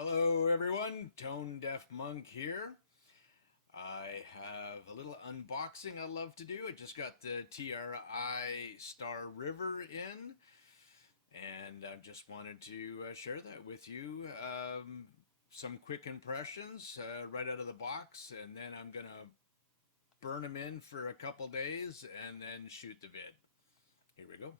Hello everyone, Tone Deaf Monk here. I have a little unboxing I love to do. I just got the TRI StarRiver in, and I just wanted to share that with you. Some quick impressions right out of the box, and then I'm gonna burn them in for a couple days and then shoot the vid. Here we go.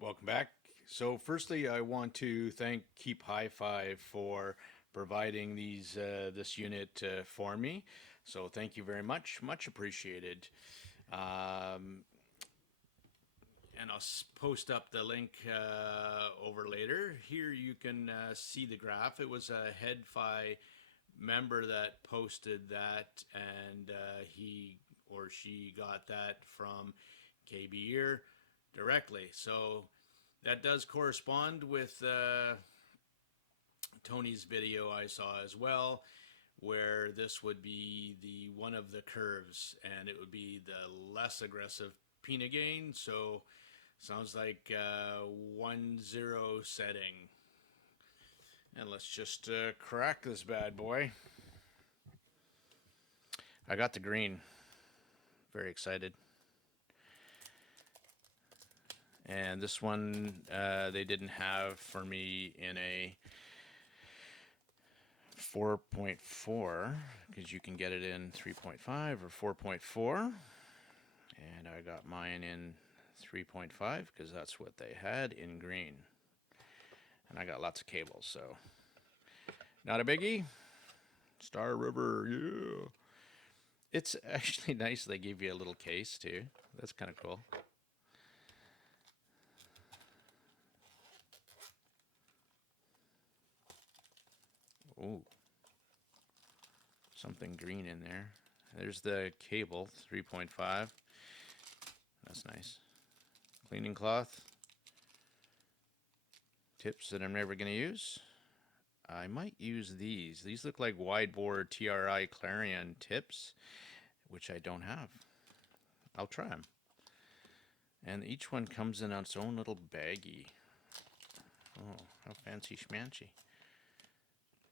Welcome back. So, firstly, I want to thank Keep High Five for providing this unit for me. So, thank you very much, much appreciated. Um, and I'll post up the link over later. Here you can see the graph. It was a HeadFi member that posted that, and he or she got that from KB Ear directly. So that does correspond with Tony's video I saw as well, where this would be the one of the curves, and it would be the less aggressive peanut gain. So sounds like 1-0 setting. And let's just crack this bad boy. I got the green. Very excited. And this one they didn't have for me in a 4.4 because you can get it in 3.5 or 4.4. And I got mine in 3.5 because that's what they had in green. And I got lots of cables, so not a biggie. StarRiver, yeah. It's actually nice they give you a little case too. That's kind of cool. Ooh, something green in there. There's the cable, 3.5. That's nice. Cleaning cloth. Tips that I'm never going to use. I might use these. These look like wide bore TRI Clarion tips, which I don't have. I'll try them. And each one comes in its own little baggie. Oh, how fancy schmancy.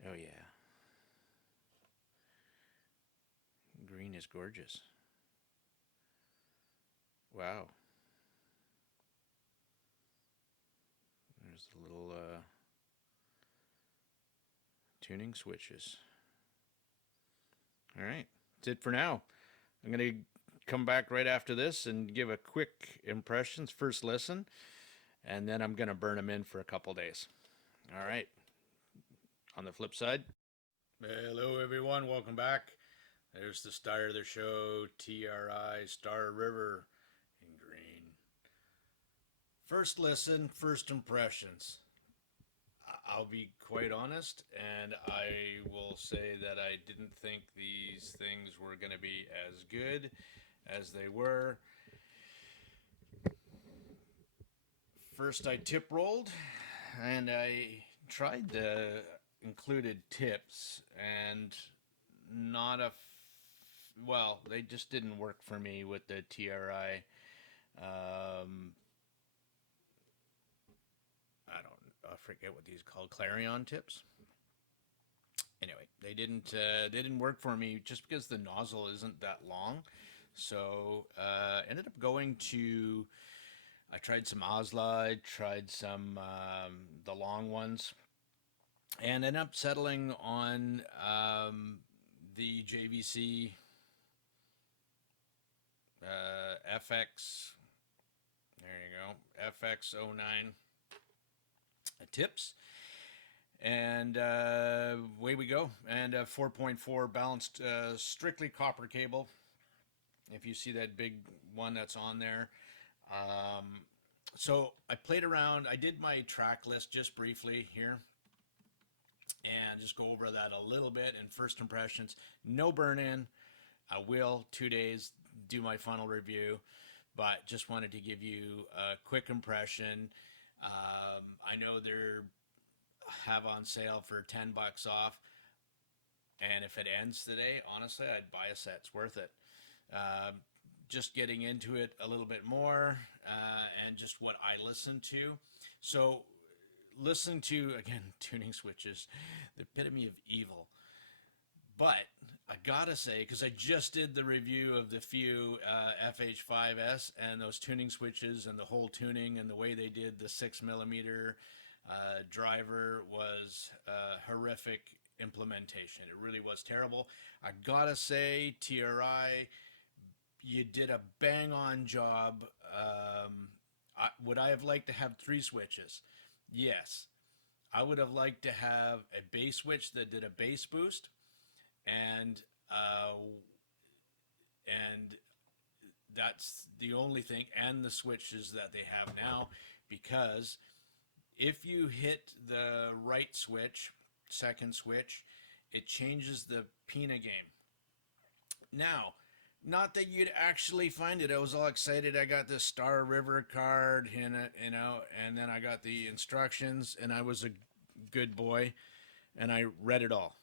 Oh yeah. Green is gorgeous. Wow. There's the little tuning switches. All right, that's it for now. I'm going to come back right after this and give a quick impressions, first listen, and then I'm going to burn them in for a couple days. All right. On the flip side. Hello, everyone. Welcome back. There's the star of the show, TRI StarRiver in green. First listen, first impressions. I'll be quite honest, and I will say that I didn't think these things were going to be as good as they were. First, I tip rolled, and I tried the included tips, and not a well, they just didn't work for me with the TRI. I forget what these called, Clarion tips. Anyway, they didn't work for me just because the nozzle isn't that long. So ended up going to. I tried some Osla, I tried some the long ones, and ended up settling on the JVC FX. There you go, FX09 tips, and away we go. And 4.4 balanced, strictly copper cable. If you see that big one that's on there. So I played around. I did my track list just briefly here, and just go over that a little bit. And first impressions, no burn in. I will 2 days do my final review, but just wanted to give you a quick impression. I know they're have on sale for $10 off, and if it ends today, honestly, I'd buy a set. It's worth it. Just getting into it a little bit more, and just what I listen to. So listening to, again, tuning switches, the epitome of evil. But I gotta say, because I just did the review of the few FH5S and those tuning switches and the whole tuning and the way they did the 6 millimeter driver was horrific implementation. It really was terrible. I gotta say, TRI, you did a bang on job. Would I have liked to have 3 switches? Yes. I would have liked to have a bass switch that did a bass boost, and uh, and that's the only thing, and the switches that they have now, because if you hit the right switch, second switch, it changes the Pina game. Now, not that you'd actually find it. I was all excited. I got this StarRiver card in it, and then I got the instructions, and I was a good boy, and I read it all.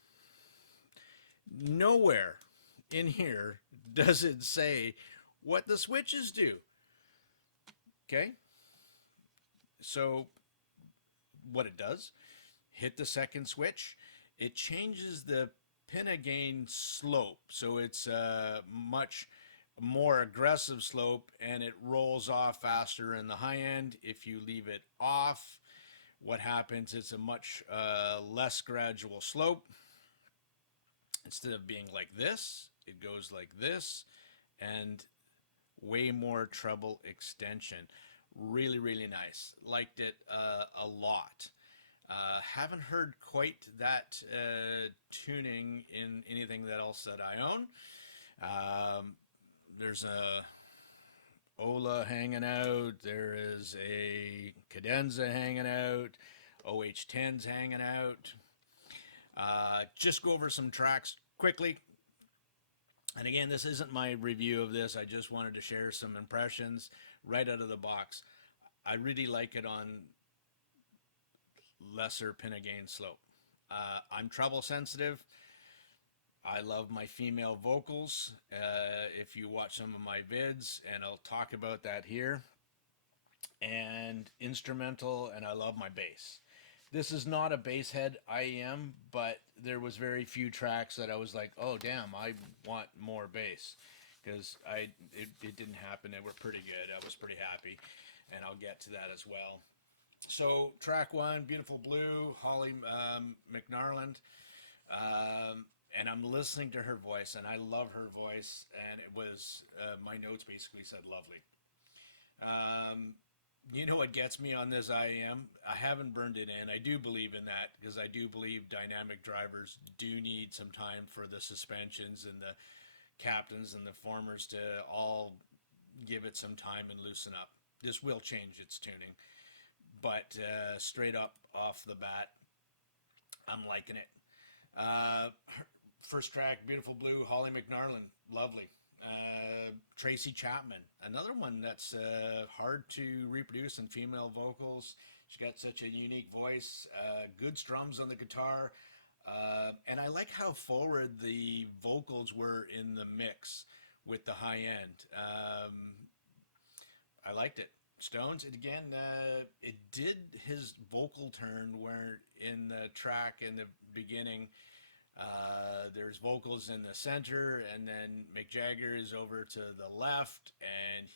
Nowhere in here does it say what the switches do. Okay? So, what it does, hit the second switch, it changes the pinna gain slope. So it's a much more aggressive slope, and it rolls off faster in the high end. If you leave it off, what happens, it's a much less gradual slope. Instead of being like this, it goes like this, and way more treble extension. Really, really nice. Liked it a lot. Haven't heard quite that tuning in anything that else that I own. There's a Ola hanging out. There is a Cadenza hanging out. OH10's hanging out. Just go over some tracks quickly. And again, this isn't my review of this. I just wanted to share some impressions right out of the box. I really like it on lesser pinna gain slope. I'm treble sensitive. I love my female vocals. If you watch some of my vids, and I'll talk about that here, and instrumental, and I love my bass. This is not a bass head IEM, but there was very few tracks that I was like, oh damn, I want more bass, because it didn't happen. They were pretty good. I was pretty happy, and I'll get to that as well. So track 1, Beautiful Blue, Holly McNarland, and I'm listening to her voice, and I love her voice, and it was my notes basically said lovely. You know what gets me on this IEM? I haven't burned it in. I do believe in that, because I do believe dynamic drivers do need some time for the suspensions and the captains and the formers to all give it some time and loosen up. This will change its tuning, but straight up off the bat, I'm liking it. First track, Beautiful Blue, Holly McNarland, lovely. Tracy Chapman, another one that's hard to reproduce in female vocals. She's got such a unique voice, good strums on the guitar, and I like how forward the vocals were in the mix with the high end. I liked it. Stones, again, it did his vocal turn where in the track in the beginning, there's vocals in the center, and then Mick Jagger is over to the left, and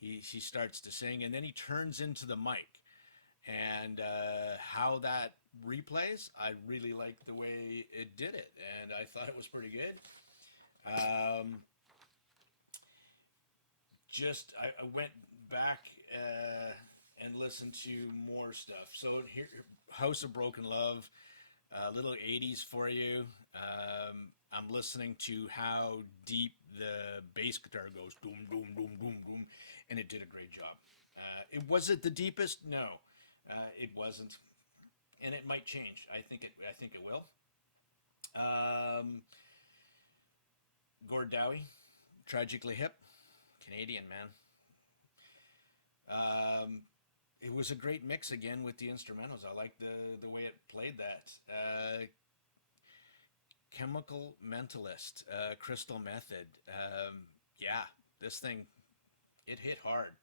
he starts to sing, and then he turns into the mic. And how that replays, I really liked the way it did it, and I thought it was pretty good. I went back and listened to more stuff. So here, House of Broken Love, a little 80s for you. I'm listening to how deep the bass guitar goes, doom, doom, doom, doom, doom, and it did a great job. Was it the deepest? No, it wasn't, and it might change. I think it will. Gord Dowie, Tragically Hip, Canadian man. It was a great mix again with the instrumentals. I like the way it played that. Chemical Mentalist, Crystal Method. Yeah, this thing, it hit hard.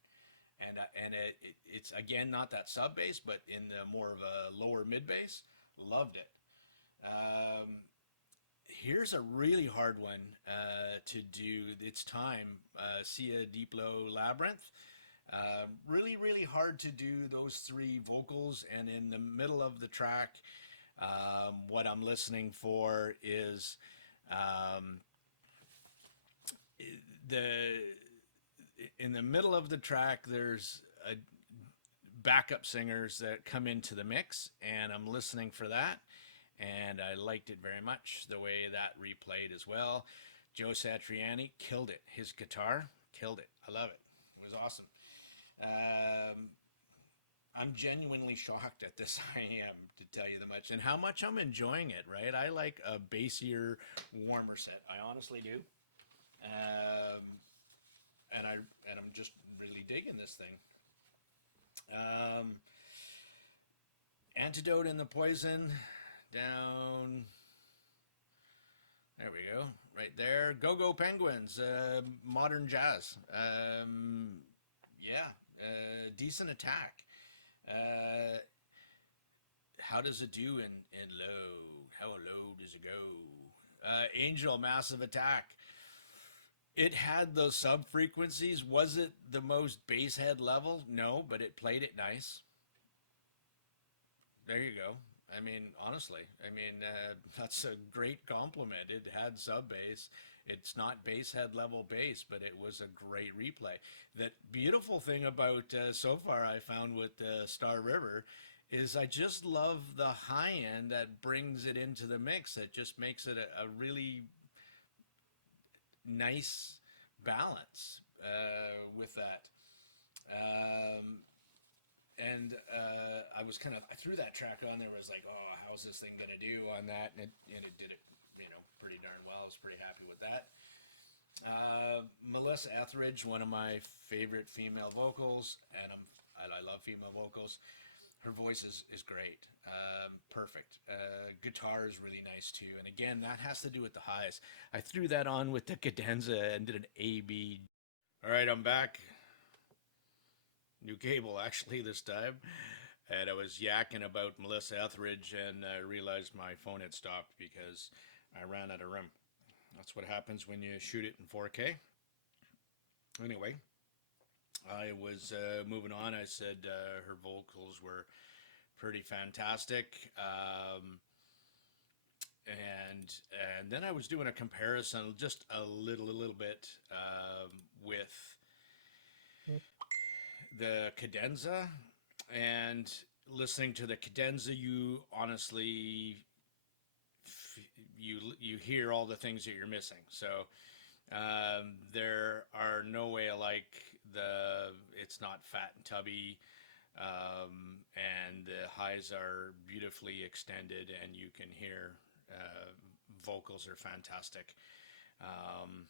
It's again not that sub bass, but in the more of a lower mid bass. Loved it. Um, Here's a really hard one to do. It's time. Sia Deep Low Labyrinth. Really, really hard to do those three vocals. And in the middle of the track, what I'm listening for is um, the in the middle of the track. There's a backup singers that come into the mix, and I'm listening for that. And I liked it very much the way that replayed as well. Joe Satriani killed it. His guitar killed it. I love it. It was awesome. Um, I'm genuinely shocked at this. I am, to tell you the much, and how much I'm enjoying it. Right, I like a bassier, warmer set. I honestly do. Um, and I'm just really digging this thing. Um, Antidote in the Poison down. There we go, right there. Go Go Penguins, modern jazz. Yeah, decent attack. Uh, how does it do in low? How low does it go? Angel, massive attack. It had those sub frequencies. Was it the most bass head level? No, but it played it nice. There you go. I mean, honestly, that's a great compliment. It had sub bass. It's not bass head level bass, but it was a great replay. The beautiful thing about so far I found with StarRiver is I just love the high end that brings it into the mix. It just makes it a really nice balance with that. Um, I threw that track on there. Was like, oh, how's this thing gonna do on that? And it did it, pretty darn well. I was pretty happy with that. Melissa Etheridge, one of my favorite female vocals, and I love female vocals. Her voice is great, perfect. Guitar is really nice too, and again, that has to do with the highs. I threw that on with the cadenza and did an A B. All right, I'm back. New cable actually this time, and I was yakking about Melissa Etheridge and I realized my phone had stopped because I ran out of room. That's what happens when you shoot it in 4K. Anyway, I was moving on. I said her vocals were pretty fantastic, and then I was doing a comparison, just a little bit, with the cadenza, and listening to the cadenza, you honestly you hear all the things that you're missing. So there are no way alike. It's not fat and tubby, and the highs are beautifully extended, and you can hear vocals are fantastic. Um,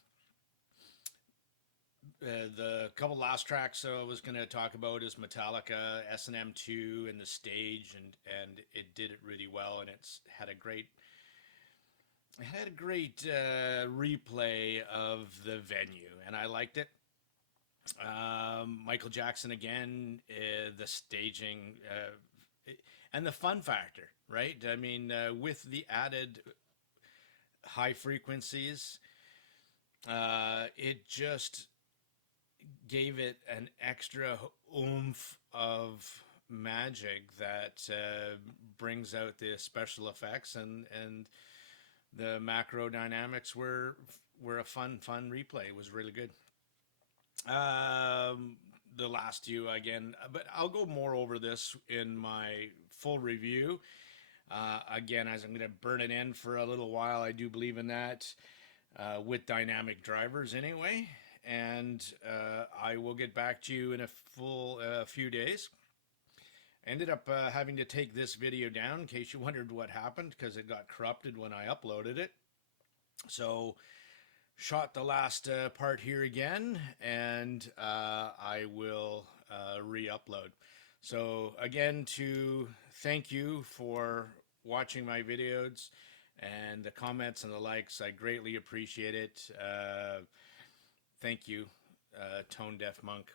the couple last tracks I was going to talk about is Metallica, S&M2, and the stage, and it did it really well, and it had a great replay of the venue, and I liked it. Michael Jackson again, the staging, and the fun factor, right? I mean, with the added high frequencies, it just gave it an extra oomph of magic that brings out the special effects, and the macro dynamics were a fun replay. It was really good. The last two again, but I'll go more over this in my full review. Again, as I'm going to burn it in for a little while, I do believe in that with dynamic drivers anyway. And I will get back to you in a few days. Ended up having to take this video down in case you wondered what happened, because it got corrupted when I uploaded it. So shot the last part here again, and I will re-upload. So again, to thank you for watching my videos and the comments and the likes. I greatly appreciate it. Thank you, Tone Deaf Monk.